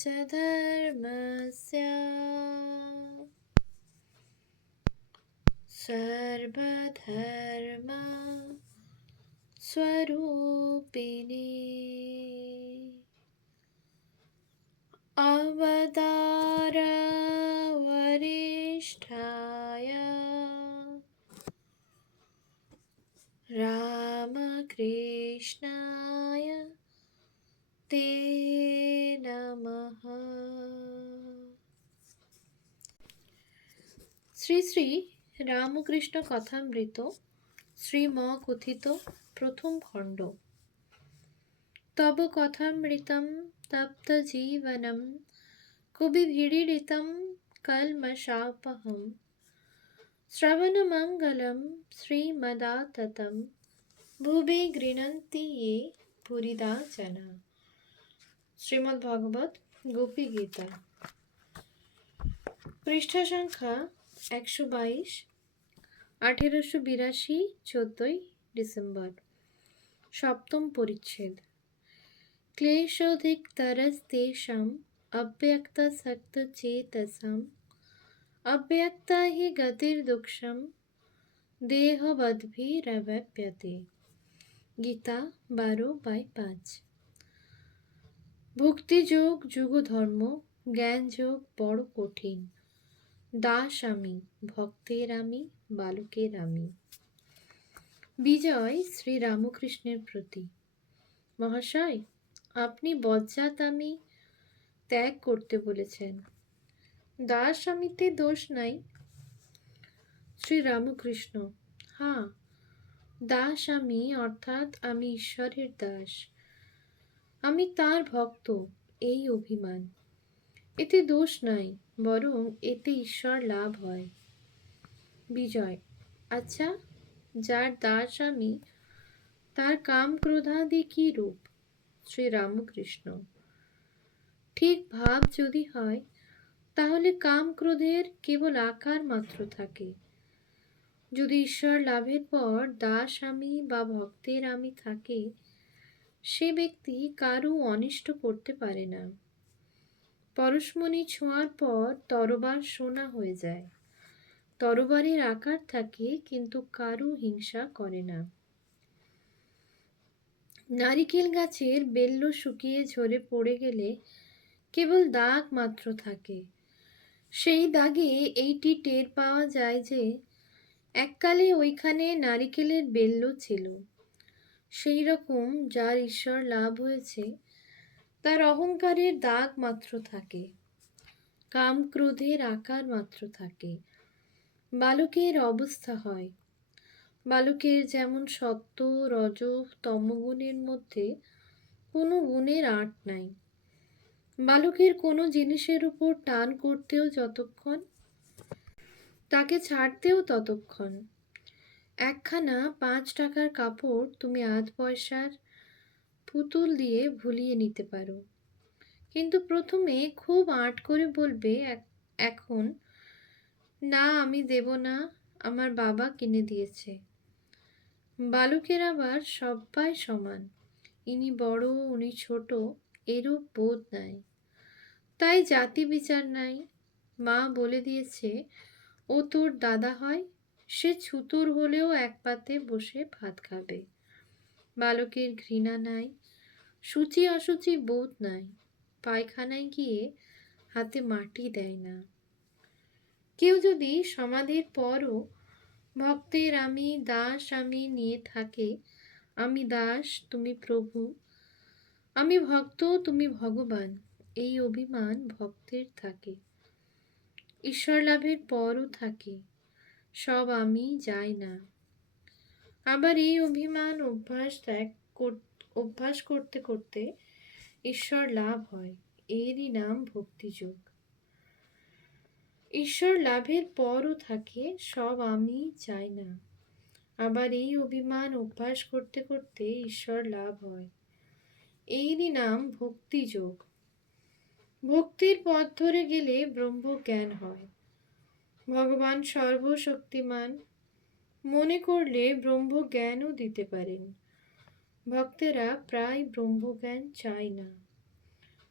च धर्मस्य सर्वधर्म स्वरूपिणे अवतार वरिष्ठाय रामकृष्णाय ते नमः। শ্রী শ্রী রামকৃষ্ণ কথামৃত শ্রীম কথিত প্রথম খণ্ড। তব কথামৃতম তপ্ত জীবনম কুবিভিড়িতম কলমশাপহম শ্রবণমঙ্গলম শ্রীমদাততম ভুবি গৃণন্তি ये পুরিদা জনা। শ্রীমদ্ ভাগবত গোপী গীতা, পৃষ্ঠা সংখ্যা 122, 1882, 14 ডিসেম্বর। সপ্তম পরিচ্ছেদ। ক্লেশোধিকতরস্তেষাং অব্যক্তাসক্তচেতসাং অব্যক্তা হি গতির্দুঃখম দেহবদ্ভিরব্যপ্যতে। গীতা 12/5। ভক্তিযোগ যুগধর্ম, জ্ঞান যোগ বড় কঠিন। দাস আমি, ভক্তের আমি, বালকের আমি। বিজয় শ্রী রামকৃষ্ণের প্রতি। মহাশয়, আপনি বজ্জাত আমি ত্যাগ করতে বলেছেন, দাস আমিতে দোষ নাই। শ্রী রামকৃষ্ণ: হ্যাঁ, দাস আমি অর্থাৎ আমি ঈশ্বরের দাস, আমি তার ভক্ত, এই অভিমান। এতে দোষ নাই, বরং এতে ঈশ্বর লাভ হয়। বিজয়: আচ্ছা, যার দাস আমি তার কাম ক্রোধাদি কি রূপ? শ্রী রামকৃষ্ণ: ঠিক ভাব যদি হয় তাহলে কাম ক্রোধের কেবল আকার মাত্র থাকে। যদি ঈশ্বর লাভের পর দাস আমি বা ভক্তের আমি থাকে, সে ব্যক্তি কারও অনিষ্ট করতে পারে না। পরশমণি ছোঁয়ার পর তরবার সোনা হয়ে যায়। তরবারির আকার থাকে কিন্তু কারও হিংসা করে না। নারিকেল গাছের বেল্ল শুকিয়ে ঝরে পড়ে গেলে কেবল দাগ মাত্র থাকে। সেই দাগে এইটি টের পাওয়া যায় যে এককালে ওইখানে নারিকেলের বেল্ল ছিল। সেই রকম যার ঈশ্বর লাভ হয়েছে তার অহংকারের দাগ মাত্র থাকে, কাম ক্রোধের আকার মাত্র থাকে। বালকের অবস্থা হয়, বালকের যেমন সত্ত্ব রজ তমগুণের মধ্যে কোনো গুণের আঁট নাই। বালকের কোনো জিনিসের উপর টান করতেও যতক্ষণ, তাকে ছাড়তেও ততক্ষণ। একখানা 5 টাকার কাপড় তুমি 8 পয়সার পুতুল দিয়ে ভুলিয়ে নিতে পারো, কিন্তু প্রথমে খুব আঁট করে বলবে এখন না, আমি দেব না, আমার বাবা কিনে দিয়েছে। বালকের আবার সব্বাই সমান, ইনি বড় উনি ছোট, এরূপ বোধ নাই। তাই জাতি বিচার নাই। মা বলে দিয়েছে ও তোর দাদা হয়, সে ছুতোর হলেও এক পাতে বসে ভাত খাবে। বালকের ঘৃণা নাই, সূচি অসুচি বোধ নাই, পায়খানায় গিয়ে হাতে মাটি দেয় না। কেউ যদি সমাধির পরও ভক্তের আমি দাস আমি নিয়ে থাকে, আমি দাস তুমি প্রভু, আমি ভক্ত তুমি ভগবান, এই অভিমান ভক্তের থাকে। ঈশ্বর লাভের পরও থাকে, সব আমি যাই না। আবার এই অভিমান অভ্যাস করতে করতে ঈশ্বর লাভ হয়, এরই নাম ভক্তিযোগ। ঈশ্বর লাভের পরও থাকে, সব আমি চাই না। আবার এই অভিমান অভ্যাস করতে করতে ঈশ্বর লাভ হয়, এরই নাম ভক্তিযোগ। ভক্তির পথ ধরে গেলে ব্রহ্ম জ্ঞান হয়। ভগবান সর্বশক্তিমান মনে করলে ব্রহ্ম জ্ঞানও দিতে পারেন। ভক্তেরা প্রায় ব্রহ্মজ্ঞান চায় না।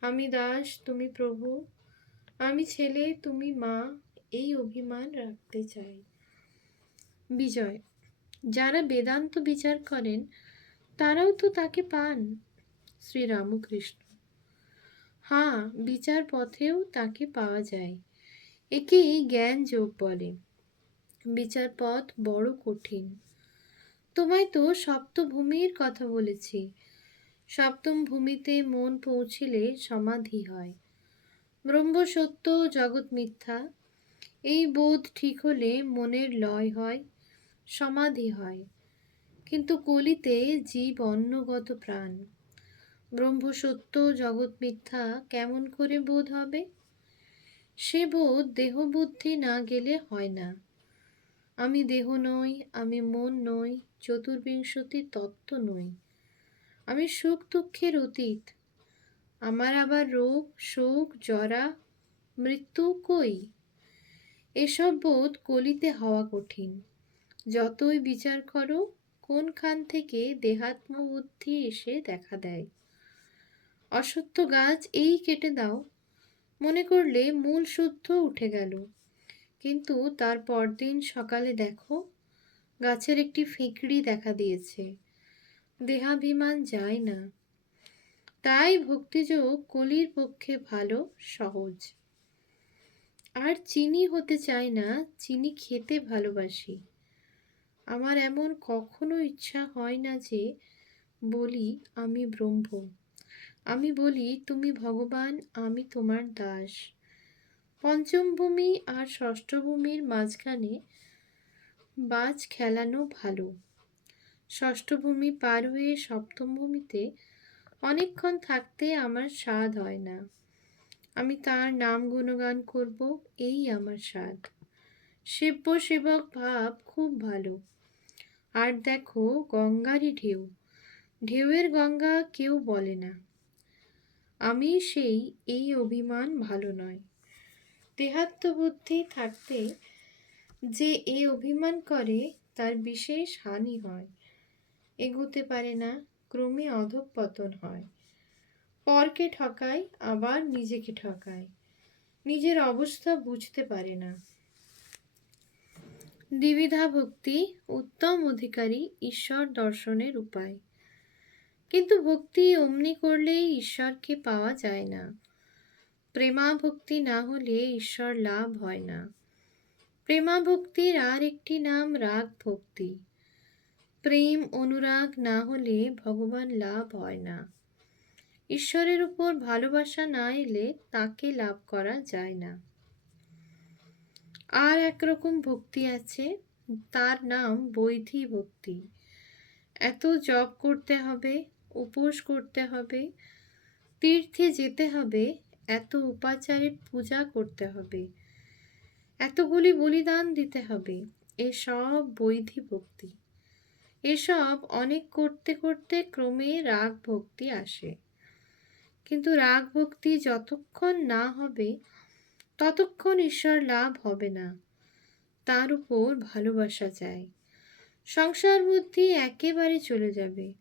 আমি দাস, তুমি প্রভু, আমি ছেলে, তুমি মা, এই অভিমান রাখতে চাই। বিজয়, যারা বেদান্ত বিচার করেন তারাও তো তাকে পান। শ্রীরামকৃষ্ণ, হ্যাঁ, বিচার পথেও তাকে পাওয়া যায়। একেই জ্ঞান যোগ বলে। বিচার পথ বড় কঠিন। তোমায় তো সপ্তভূমির কথা বলেছি। সপ্তম ভূমিতে মন পৌঁছিলে সমাধি হয়। ব্রহ্ম সত্য, জগৎ মিথ্যা, এই বোধ ঠিক হলে মনের লয় হয়, সমাধি হয়। কিন্তু কলিতে জীব অন্নগত প্রাণ। ব্রহ্ম সত্য, জগৎ মিথ্যা কেমন করে বোধ হবে? সে বোধ দেহ বুদ্ধি না গেলে হয় না। আমি দেহ নই, আমি মন নই, চতুর্বিংশতি তত্ত্ব নই। আমি সুখ দুঃখের অতীত। আমার আবার রোগ শোক জরা মৃত্যু কই? এসব বোধ কলিতে হওয়া কঠিন। যতই বিচার করো, কোনখান থেকে দেহাত্ম বুদ্ধি এসে দেখা দেয়। অসত্য গাছ এই কেটে দাও, মনে করলে মূল শুদ্ধ উঠে গেল। কিন্তু তার পরদিন সকালে দেখো গাছের একটি ফিকড়ি দেখা দিয়েছে। দেহাভিমান যায় না। তাই ভক্তিযোগ কলির পক্ষে ভালো, সহজ। আর চিনি হতে চাই না, চিনি খেতে ভালোবাসি। আমার এমন কখনো ইচ্ছা হয় না যে বলি আমি ব্রহ্ম। আমি বলি তুমি ভগবান, আমি তোমার দাস। পঞ্চম ভূমি আর ষষ্ঠ ভূমির মাঝখানে বাজ খেলানো ভালো। ষষ্ঠ ভূমি পার হয়ে সপ্তম ভূমিতে অনেকক্ষণ থাকতে আমার স্বাদ হয় না। আমি তার নাম গুণগান করব, এই আমার স্বাদ। সেব্য সেবক ভাব খুব ভালো। আর দেখো গঙ্গারই ঢেউ, ঢেউয়ের গঙ্গা কেউ বলে না। আমি সেই, এই অভিমান ভালো নয়। দেহাত্মবুদ্ধি থাকতে যে এ অভিমান করে তার বিশেষ হানি হয়। এগোতে পারে না, ক্রমে অধঃপতন হয়। পরকে ঠকায়, আবার নিজেকে ঠকায়। নিজের অবস্থা বুঝতে পারে না। দ্বিবিধা ভক্তি উত্তম অধিকারী ঈশ্বর দর্শনের উপায়। কিন্তু ভক্তি অমনি করলেই ঈশ্বরকে পাওয়া যায় না। প্রেমা ভক্তি না হলে ঈশ্বর লাভ হয় না। প্রেমা ভক্তির আর একটি নাম রাগ ভক্তি। প্রেম অনুরাগ না হলে ভগবান লাভ হয় না। ঈশ্বরের উপর ভালোবাসা না এলে তাকে লাভ করা যায় না। আর একরকম ভক্তি আছে, তার নাম বৈধী ভক্তি। এত জপ করতে হবে, উপোস করতে হবে, তীর্থে যেতে হবে, এত উপাচারে পূজা করতে হবে, এতগুলি বলিদান দিতে হবে। এসব বৈধী ভক্তি। এসব অনেক করতে করতে ক্রমে রাগ ভক্তি আসে। কিন্তু রাগ ভক্তি যতক্ষণ না হবে ততক্ষণ ঈশ্বর লাভ হবে না। তার উপর ভালোবাসা চাই। সংসার বুদ্ধি একেবারে চলে যাবে,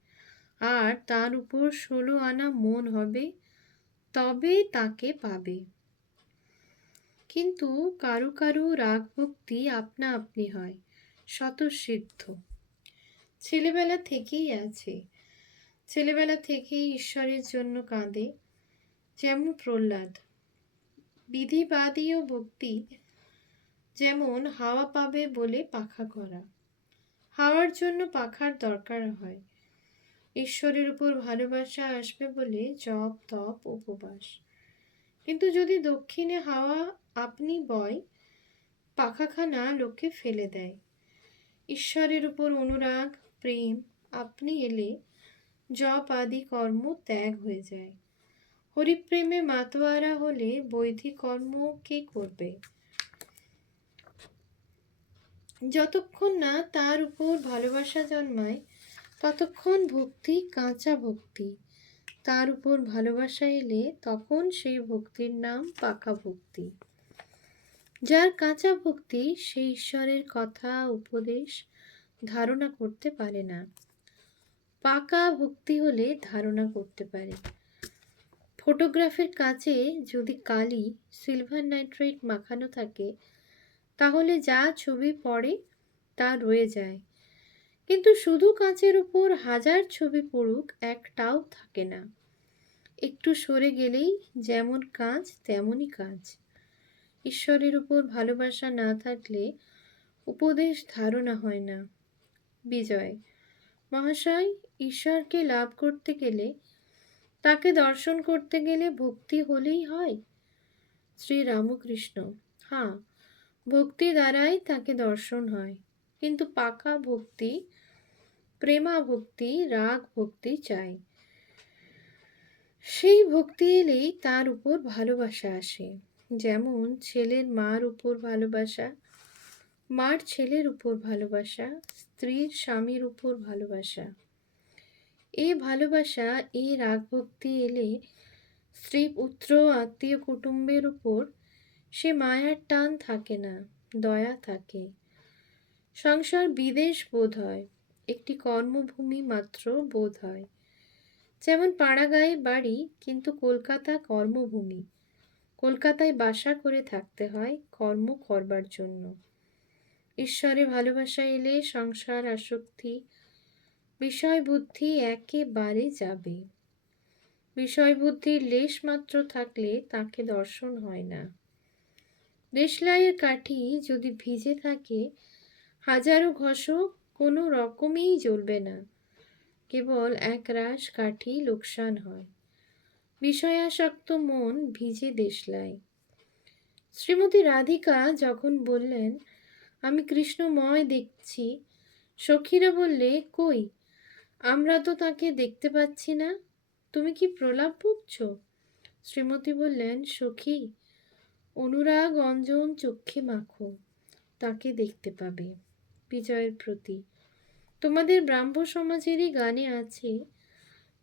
আর তার উপর 16 আনা মন হবে, তবে তাকে পাবে। কিন্তু কারো কারো রাগ ভক্তি আপনা আপনি হয়, স্বতঃসিদ্ধ। ছেলেবেলা থেকেই আছে। ছেলেবেলা থেকেই ঈশ্বরের জন্য কাঁদে, যেমন প্রহ্লাদ। বিধিবাদীয় ভক্তি যেমন হাওয়া পাবে বলে পাখা করা। হাওয়ার জন্য পাখার দরকার হয়। ঈশ্বরের উপর ভালোবাসা আসবে বলে জপ তপ উপবাস। কিন্তু যদি দক্ষিণে হাওয়া আপনি বয়, পাখাখানা লোকে ফেলে দেয়। ঈশ্বরের উপর অনুরাগ প্রেম আপনি এলে জপ আদি কর্ম ত্যাগ হয়ে যায়। হরিপ্রেমে মাতোয়ারা হলে বৈদিক কর্ম কে করবে? যতক্ষণ না তার উপর ভালোবাসা জন্মায় ততক্ষণ ভক্তি কাঁচা ভক্তি। তার উপর ভালোবাসা এলে তখন সেই ভক্তির নাম পাকা ভক্তি। যার কাঁচা ভক্তি সে ঈশ্বরের কথা উপদেশ ধারণা করতে পারে না। পাকা ভক্তি হলে ধারণা করতে পারে। ফটোগ্রাফের কাঁচে যদি কালি, সিলভার নাইট্রেট মাখানো থাকে, তাহলে যা ছবি পড়ে তা রয়ে যায়। কিন্তু শুধু কাঁচের উপর হাজার ছবি পড়ুক, একটাও থাকে না। একটু সরে গেলেই যেমন কাঁচ তেমনই কাঁচ। ঈশ্বরের উপর ভালোবাসা না থাকলে উপদেশ ধারণা হয় না। বিজয় মহাশয়, ঈশ্বরকে লাভ করতে গেলে, তাকে দর্শন করতে গেলে ভক্তি হলেই হয়? শ্রী রামকৃষ্ণ: হ্যাঁ, ভক্তি দ্বারাই তাকে দর্শন হয়। কিন্তু পাকা ভক্তি, প্রেমা ভক্তি, রাগ ভক্তি চাই। সেই ভক্তি এলেই তার উপর ভালোবাসা আসে। যেমন ছেলের মার উপর ভালোবাসা, মার ছেলের উপর ভালোবাসা, স্ত্রীর স্বামীর উপর ভালোবাসা। এই ভালোবাসা, এই রাগ ভক্তি এলে স্ত্রী পুত্র আত্মীয় কুটুম্বের উপর সে মায়ার টান থাকে না, দয়া থাকে। সংসার বিদেশ বোধ হয়, একটি কর্মভূমি মাত্র বোধ হয়। যেমন পাড়াগাঁয়ে বাড়ি, কিন্তু কলকাতা কর্মভূমি। কলকাতায় বাসা করে থাকতে হয় কর্ম করবার জন্য। ঈশ্বরে ভালোবাসা এলে সংসার আসক্তি, বিষয় বুদ্ধি একেবারে যাবে। বিষয় বুদ্ধির লেশ মাত্র থাকলে তাকে দর্শন হয় না। দেশলাইয়ের কাঠি যদি ভিজে থাকে, হাজারো ঘষো, কোনো রকমেই জ্বলবে না। কেবল এক রাশ কাঠি লোকসান হয়। বিষয়াসক্ত মন ভিজে দেশলাই। শ্রীমতী রাধিকা যখন বললেন, আমি কৃষ্ণময় দেখছি, সখীরা বললে, কই, আমরা তো তাকে দেখতে পাচ্ছি না, তুমি কি প্রলাপ বকছ? শ্রীমতী বললেন, সখী, অনুরাগ অঞ্জন চক্ষে মাখো, তাকে দেখতে পাবে। বিজয়ের প্রতি: তোমাদের ব্রাহ্ম সমাজেরই গানে আছে,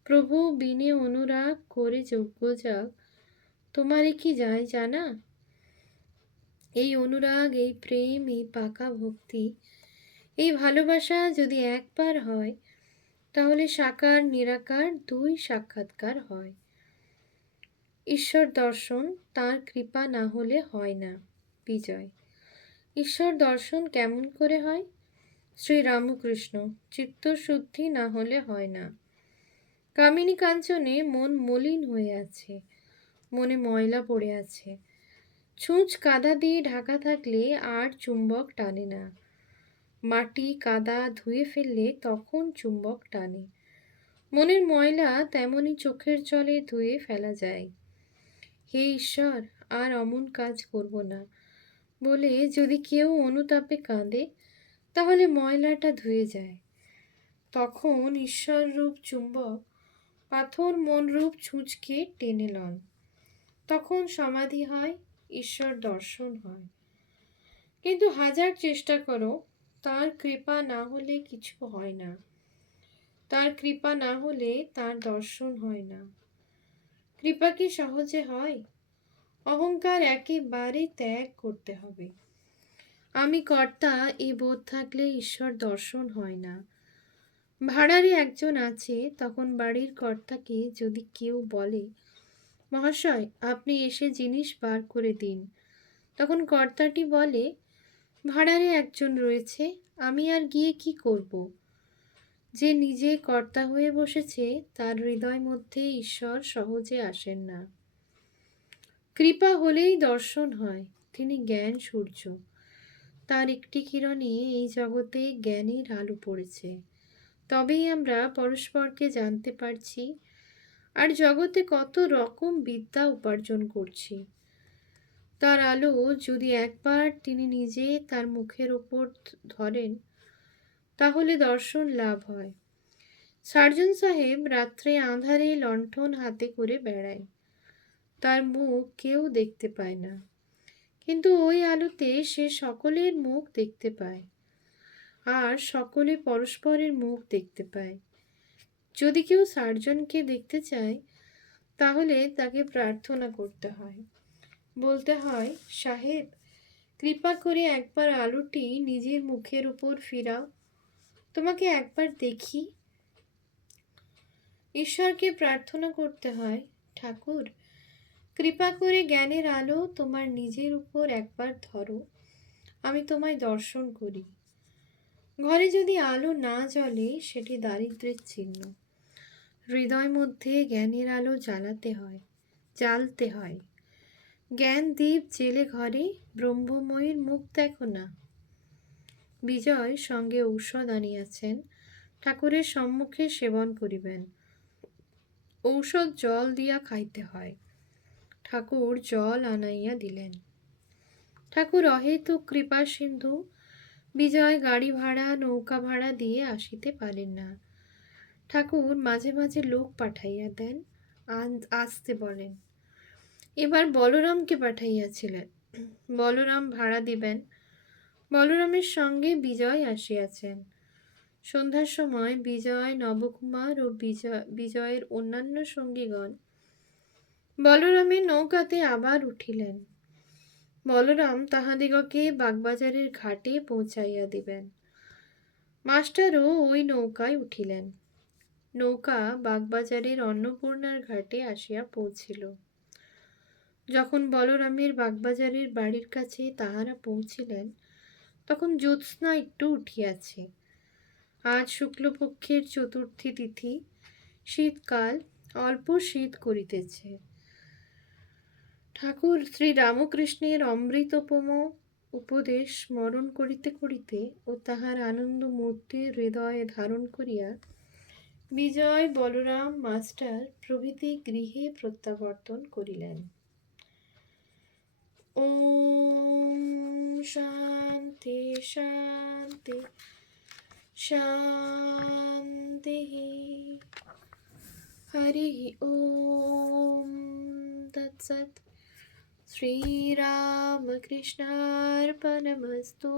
প্রভু বিনে অনুরাগ করে যজ্ঞ যাগ, তোমারে কি যায় জানা? এই অনুরাগ, এই প্রেম, এই পাকা ভক্তি, এই ভালোবাসা যদি একবার হয়, তাহলে সাকার নিরাকার দুই সাক্ষাৎকার হয়। ঈশ্বর দর্শন তাঁর কৃপা না হলে হয় না। বিজয়: ঈশ্বর দর্শন কেমন করে হয়? শ্রী রামকৃষ্ণ: চিত্তশুদ্ধি না হলে হয় না। কামিনী কাঞ্চনে মন মলিন হয়ে আছে, মনে ময়লা পড়ে আছে। ছুঁচ কাদা দিয়ে ঢাকা থাকলে আর চুম্বক টানে না। মাটি কাদা ধুয়ে ফেললে তখন চুম্বক টানে। মনের ময়লা তেমনি চোখের জলে ধুয়ে ফেলা যায়। হে ঈশ্বর, আর অমন কাজ করব না বলে যদি কেউ অনুতাপে কাঁদে, তাহলে ময়লাটা ধুয়ে যায়। তখন ঈশ্বর রূপ চুম্বক পাথর মন রূপ ছুঁচকে টেনে লন। তখন সমাধি হয়, ঈশ্বর দর্শন হয়। কিন্তু হাজার চেষ্টা করো, তার কৃপা না হলে কিছু হয় না। তার কৃপা না হলে তার দর্শন হয় না। কৃপা কি সহজে হয়? অহংকার একেবারে ত্যাগ করতে হবে। আমি কর্তা এ বোধ থাকলে ঈশ্বর দর্শন হয় না। ভাড়ারে একজন আছে, তখন বাড়ির কর্তাকে যদি কেউ বলে, মহাশয় আপনি এসে জিনিস বার করে দিন, তখন কর্তাটি বলে, ভাড়ারে একজন রয়েছে, আমি আর গিয়ে কি করব? যে নিজে কর্তা হয়ে বসেছে, তার হৃদয় মধ্যে ঈশ্বর সহজে আসেন না। কৃপা হলেই দর্শন হয়। তিনি জ্ঞান সূর্য, তার একটি কিরণে এই জগতে জ্ঞানের আলো পড়েছে। তবেই আমরা পরস্পরকে জানতে পারছি, আর জগতে কত রকম বিদ্যা উপার্জন করছি। তার আলো যদি একবার তিনি নিজে তার মুখের ওপর ধরেন, তাহলে দর্শন লাভ হয়। সার্জন সাহেব রাত্রে আঁধারে লণ্ঠন হাতে করে বেড়ায়, তার মুখ কেউ দেখতে পায় না, কিন্তু ওই আলোতে সে সকলের মুখ দেখতে পায়, আর সকলে পরস্পরের মুখ দেখতে পায়। যদি কেউ সার্জনকে দেখতে চায়, তাহলে তাকে প্রার্থনা করতে হয়, বলতে হয়, সাহেব কৃপা করে একবার আলোটি নিজের মুখের উপর ফিরাও, তোমাকে একবার দেখি। ঈশ্বরকে প্রার্থনা করতে হয়, ঠাকুর, কৃপা করে জ্ঞানের আলো তোমার নিজের উপর একবার ধরো, আমি তোমায় দর্শন করি। ঘরে যদি আলো না জ্বলে সেটি দারিদ্র্যের চিহ্ন। হৃদয় মধ্যে জ্ঞানের আলো জ্বালতে হয়। জ্ঞান দীপ জেলে ঘরে ব্রহ্মময়ীর মুখ দেখো না। বিজয় সঙ্গে ঔষধ আনিয়াছেন, ঠাকুরের সম্মুখে সেবন করিবেন। ঔষধ জল দিয়া খাইতে হয়। ঠাকুর জল আনাইয়া দিলেন। ঠাকুর অহেতুক কৃপা সিন্ধু, বিজয় গাড়ি ভাড়া নৌকা ভাড়া দিয়ে আসিতে পারেন না। ঠাকুর মাঝে মাঝে লোক পাঠাইয়া দেন, আসতে বলেন। এবার বলরামকে পাঠাইয়াছিলেন, বলরাম ভাড়া দিবেন। বলরামের সঙ্গে বিজয় আসিয়াছেন। সন্ধ্যার সময় বিজয়, নবকুমার ও বিজয়ের অন্যান্য সঙ্গীগণ বলরামের নৌকাতে আবার উঠিলেন। বলরাম তাহাদিগকে বাগবাজারের ঘাটে পৌঁছাইয়া দিবেন। মাস্টারও ওই নৌকায় উঠিলেন। নৌকা বাগবাজারের অন্নপূর্ণার ঘাটে আসিয়া পৌঁছিল। যখন বলরামের বাগবাজারের বাড়ির কাছে তাহারা পৌঁছিলেন, তখন জ্যোৎস্না একটু উঠিয়াছে। আজ শুক্লপক্ষের চতুর্থী তিথি, শীতকাল, অল্প শীত করিতেছে। ঠাকুর শ্রী রামকৃষ্ণের অমৃতোপম উপদেশ স্মরণ করিতে করিতে ও তাহার আনন্দ মূর্তি হৃদয়ে ধারণ করিয়া বিজয়, বলরাম, মাস্টার প্রভৃতি গৃহে প্রত্যাবর্তন করিলেন। ওম শান্তি শান্তি শান্তি। হরি ওম তৎসৎ। শ্রীরামকৃষ্ণার্পণমস্তু।